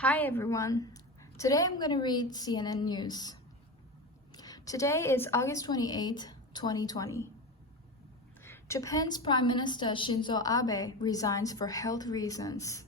Hi everyone. Today I'm going to read CNN News. Today is August 28, 2020. Japan's Prime Minister Shinzo Abe resigns for health reasons.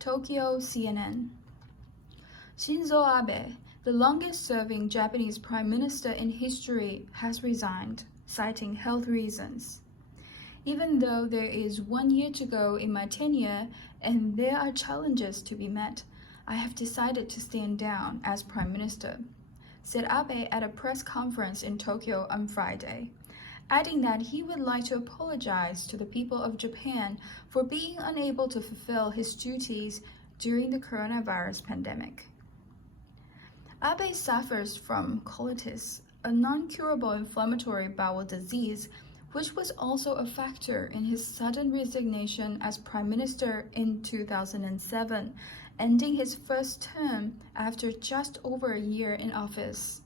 Tokyo CNN. Shinzo Abe, the longest-serving Japanese Prime Minister in history, has resigned, citing health reasons. Even though there is 1 year to go in my tenure and there are challenges to be met, I have decided to stand down as Prime Minister, said Abe at a press conference in Tokyo on Friday, adding that he would like to apologize to the people of Japan for being unable to fulfill his duties during the coronavirus pandemic. Abe suffers from colitis, a non-curable inflammatory bowel disease, which was also a factor in his sudden resignation as Prime Minister in 2007, ending his first term after just over a year in office.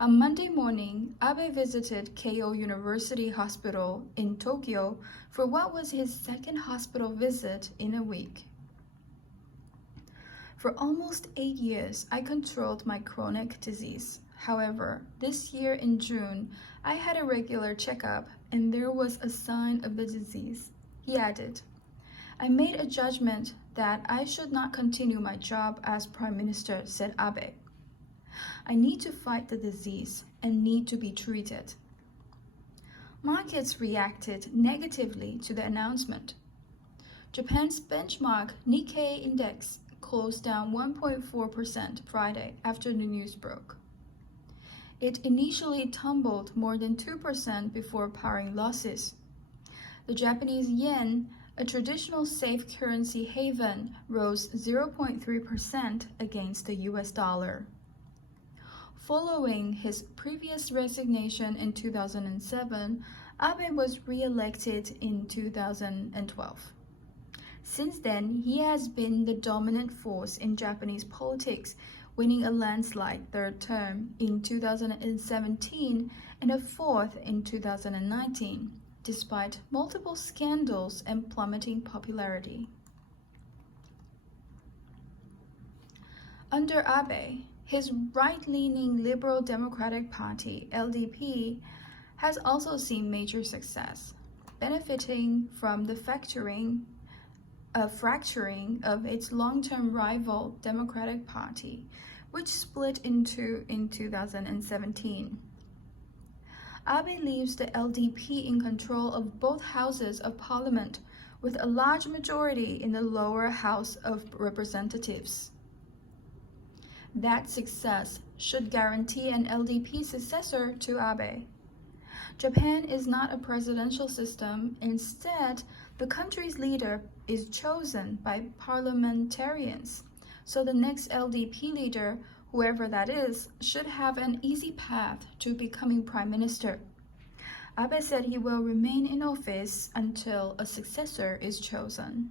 On Monday morning, Abe visited Keio University Hospital in Tokyo for what was his second hospital visit in a week. For almost 8 years, I controlled my chronic disease. However, this year in June, I had a regular checkup and there was a sign of the disease. He added, I made a judgment that I should not continue my job as Prime Minister, said Abe. I need to fight the disease and need to be treated. Markets reacted negatively to the announcement. Japan's benchmark Nikkei index closed down 1.4% Friday after the news broke. It initially tumbled more than 2% before powering losses. The Japanese yen, a traditional safe currency haven, rose 0.3% against the US dollar. Following his previous resignation in 2007, Abe was re-elected in 2012. Since then, he has been the dominant force in Japanese politics, winning a landslide third term in 2017 and a fourth in 2019, despite multiple scandals and plummeting popularity. Under Abe, his right-leaning Liberal Democratic Party, LDP, has also seen major success, benefiting from the fracturing of its long-term rival Democratic Party, which split in 2017. Abe leaves the LDP in control of both houses of parliament, with a large majority in the lower house of representatives. That success should guarantee an LDP successor to Abe. Japan is not a presidential system. Instead, the country's leader is chosen by parliamentarians, so the next LDP leader, whoever that is, should have an easy path to becoming Prime Minister. Abe said he will remain in office until a successor is chosen.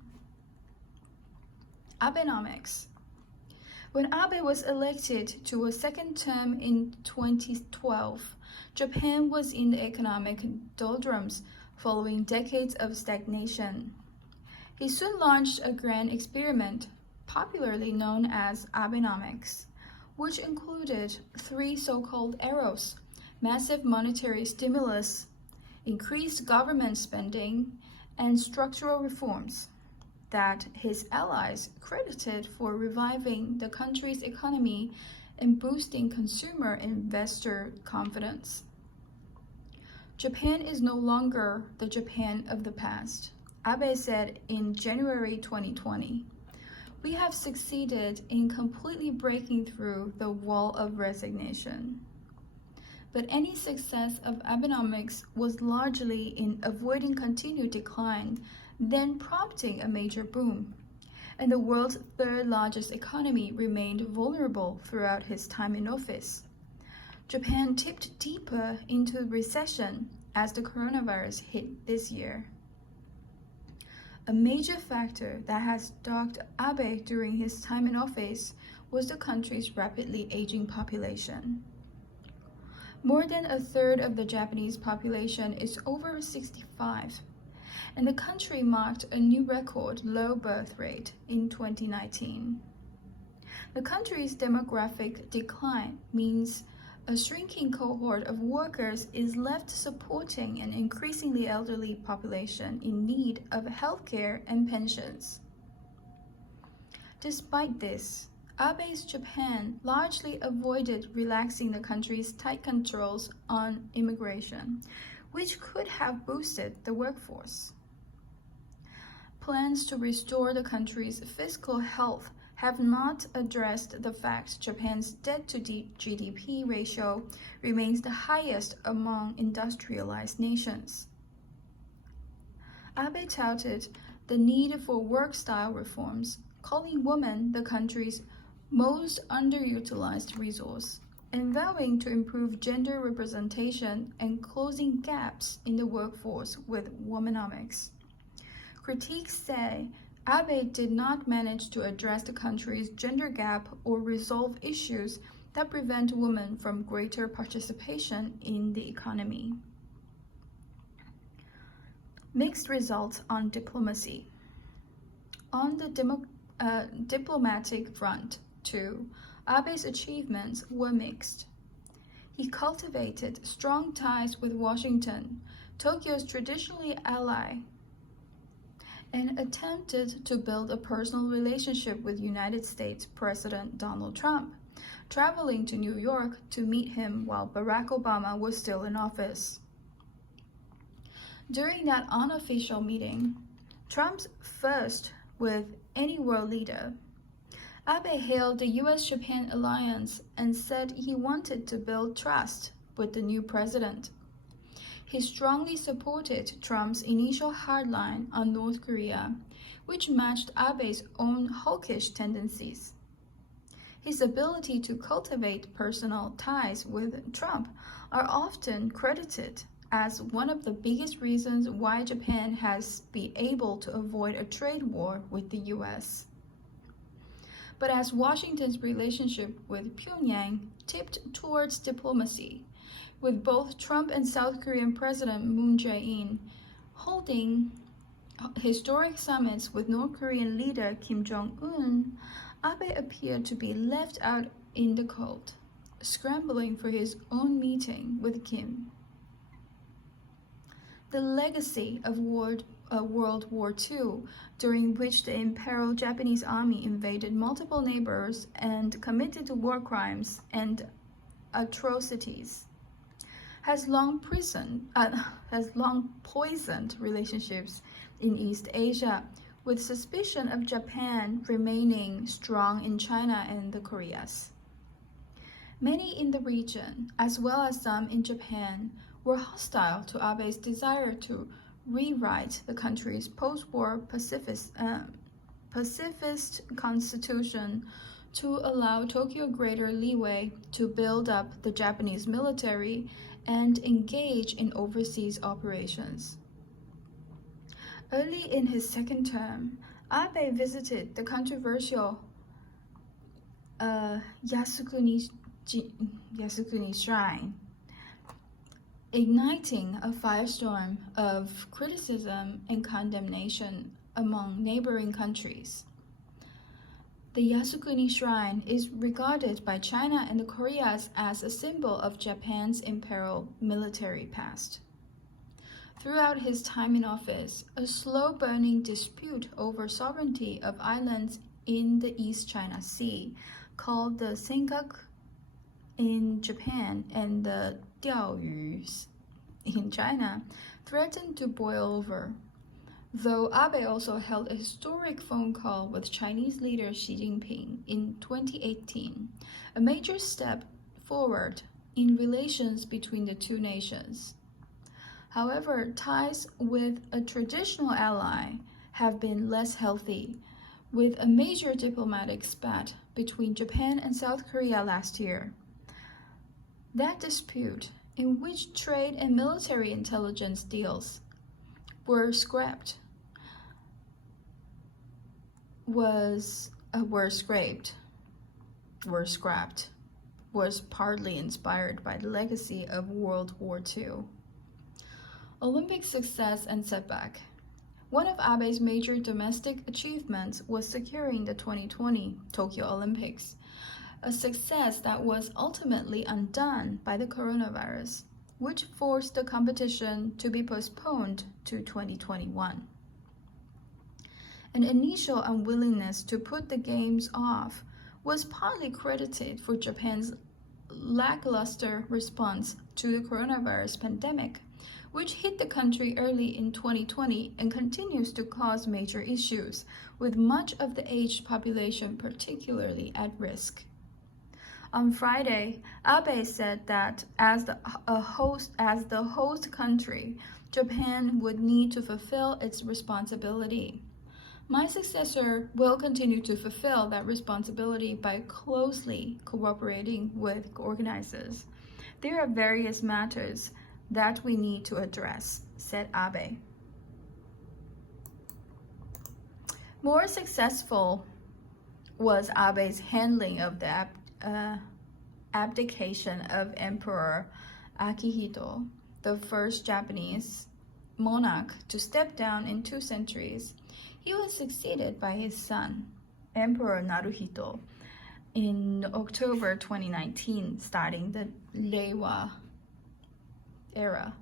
Abenomics. When Abe was elected to a second term in 2012, Japan was in the economic doldrums following decades of stagnation. He soon launched a grand experiment, popularly known as Abenomics, which included 3 so-called arrows: massive monetary stimulus, increased government spending, and structural reforms that his allies credited for reviving the country's economy and boosting consumer and investor confidence. Japan is no longer the Japan of the past, Abe said in January 2020. We have succeeded in completely breaking through the wall of resignation. But any success of Abenomics was largely in avoiding continued decline, then prompting a major boom. And the world's third largest economy remained vulnerable throughout his time in office. Japan tipped deeper into recession as the coronavirus hit this year. A major factor that has dogged Abe during his time in office was the country's rapidly aging population. More than a third of the Japanese population is over 65, and the country marked a new record low birth rate in 2019. The country's demographic decline means a shrinking cohort of workers is left supporting an increasingly elderly population in need of healthcare and pensions. Despite this, Abe's Japan largely avoided relaxing the country's tight controls on immigration, which could have boosted the workforce. Plans to restore the country's fiscal health have not addressed the fact Japan's debt-to-GDP ratio remains the highest among industrialized nations. Abe touted the need for work-style reforms, calling women the country's most underutilized resource, and vowing to improve gender representation and closing gaps in the workforce with womenomics. Critics say Abe did not manage to address the country's gender gap or resolve issues that prevent women from greater participation in the economy. Mixed results on diplomacy. On the diplomatic front, too, Abe's achievements were mixed. He cultivated strong ties with Washington, Tokyo's traditionally ally, and attempted to build a personal relationship with United States President Donald Trump, traveling to New York to meet him while Barack Obama was still in office. During that unofficial meeting, Trump's first with any world leader, Abe hailed the US-Japan alliance and said he wanted to build trust with the new president. He strongly supported Trump's initial hardline on North Korea, which matched Abe's own hawkish tendencies. His ability to cultivate personal ties with Trump are often credited as one of the biggest reasons why Japan has been able to avoid a trade war with the US. But as Washington's relationship with Pyongyang tipped towards diplomacy, with both Trump and South Korean President Moon Jae-in holding historic summits with North Korean leader Kim Jong-un, Abe appeared to be left out in the cold, scrambling for his own meeting with Kim. The legacy of World War II, during which the Imperial Japanese Army invaded multiple neighbors and committed war crimes and atrocities, has long poisoned relationships in East Asia, with suspicion of Japan remaining strong in China and the Koreas. Many in the region, as well as some in Japan, were hostile to Abe's desire to rewrite the country's post-war pacifist constitution to allow Tokyo greater leeway to build up the Japanese military and engage in overseas operations. Early in his second term, Abe visited the controversial Yasukuni Shrine, igniting a firestorm of criticism and condemnation among neighboring countries. The Yasukuni Shrine is regarded by China and the Koreas as a symbol of Japan's imperial military past. Throughout his time in office, a slow-burning dispute over sovereignty of islands in the East China Sea, called the Senkaku in Japan and the Diaoyus in China, threatened to boil over. Though Abe also held a historic phone call with Chinese leader Xi Jinping in 2018, a major step forward in relations between the two nations. However, ties with a traditional ally have been less healthy, with a major diplomatic spat between Japan and South Korea last year. That dispute, in which trade and military intelligence deals were scrapped, was partly inspired by the legacy of World War II. Olympic success and setback. One of Abe's major domestic achievements was securing the 2020 Tokyo Olympics, a success that was ultimately undone by the coronavirus, which forced the competition to be postponed to 2021. An initial unwillingness to put the games off was partly credited for Japan's lackluster response to the coronavirus pandemic, which hit the country early in 2020 and continues to cause major issues, with much of the aged population particularly at risk. On Friday, Abe said that as the host country, Japan would need to fulfill its responsibility. My successor will continue to fulfill that responsibility by closely cooperating with organizers. There are various matters that we need to address, said Abe. More successful was Abe's handling of the abdication of Emperor Akihito, the first Japanese monarch to step down in 2 centuries. He was succeeded by his son, Emperor Naruhito, in October 2019, starting the Reiwa era.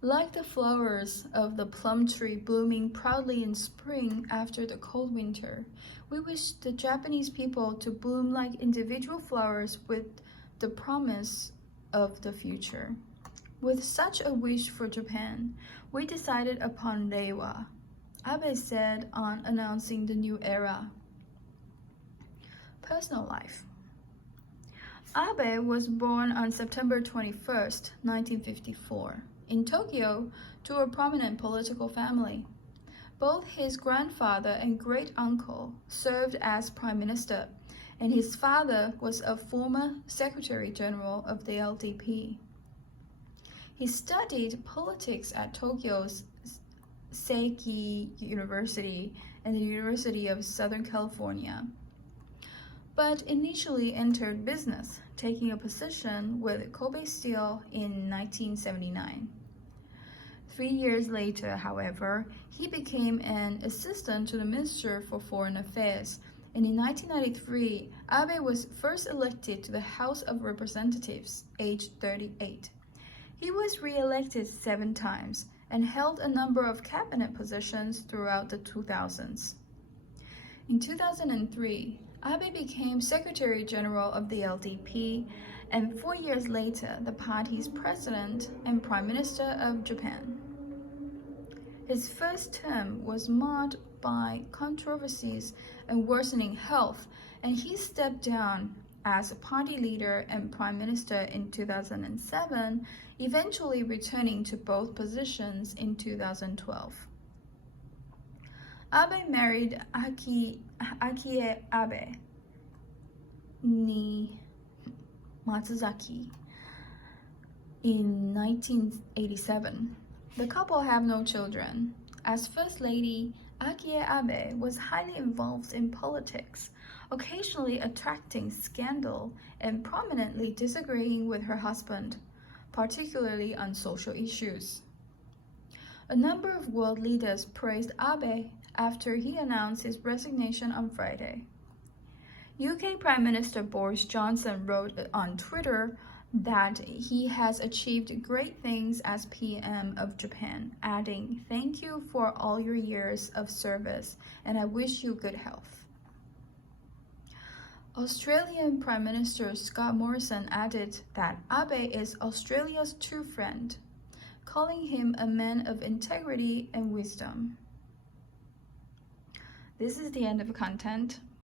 Like the flowers of the plum tree blooming proudly in spring after the cold winter, we wish the Japanese people to bloom like individual flowers with the promise of the future. With such a wish for Japan, we decided upon Reiwa, Abe said on announcing the new era. Personal life. Abe was born on September 21st, 1954, in Tokyo to a prominent political family. Both his grandfather and great-uncle served as Prime Minister, and his father was a former Secretary General of the LDP. He studied politics at Tokyo's Seiki University and the University of Southern California, but initially entered business, taking a position with Kobe Steel in 1979. 3 years later, however, he became an assistant to the Minister for Foreign Affairs, and in 1993, Abe was first elected to the House of Representatives, aged 38. He was re-elected 7 times and held a number of cabinet positions throughout the 2000s. In 2003, Abe became Secretary General of the LDP, and 4 years later, the party's president and Prime Minister of Japan. His first term was marred by controversies and worsening health, and he stepped down as a party leader and Prime Minister in 2007, eventually returning to both positions in 2012. Abe married Akie Abe ni Matsuzaki in 1987. The couple have no children. As First Lady, Akie Abe was highly involved in politics, occasionally attracting scandal and prominently disagreeing with her husband, particularly on social issues. A number of world leaders praised Abe after he announced his resignation on Friday. UK Prime Minister Boris Johnson wrote on Twitter that he has achieved great things as PM of Japan, adding, "Thank you for all your years of service, and I wish you good health." Australian Prime Minister Scott Morrison added that Abe is Australia's true friend, calling him a man of integrity and wisdom. This is the end of the content.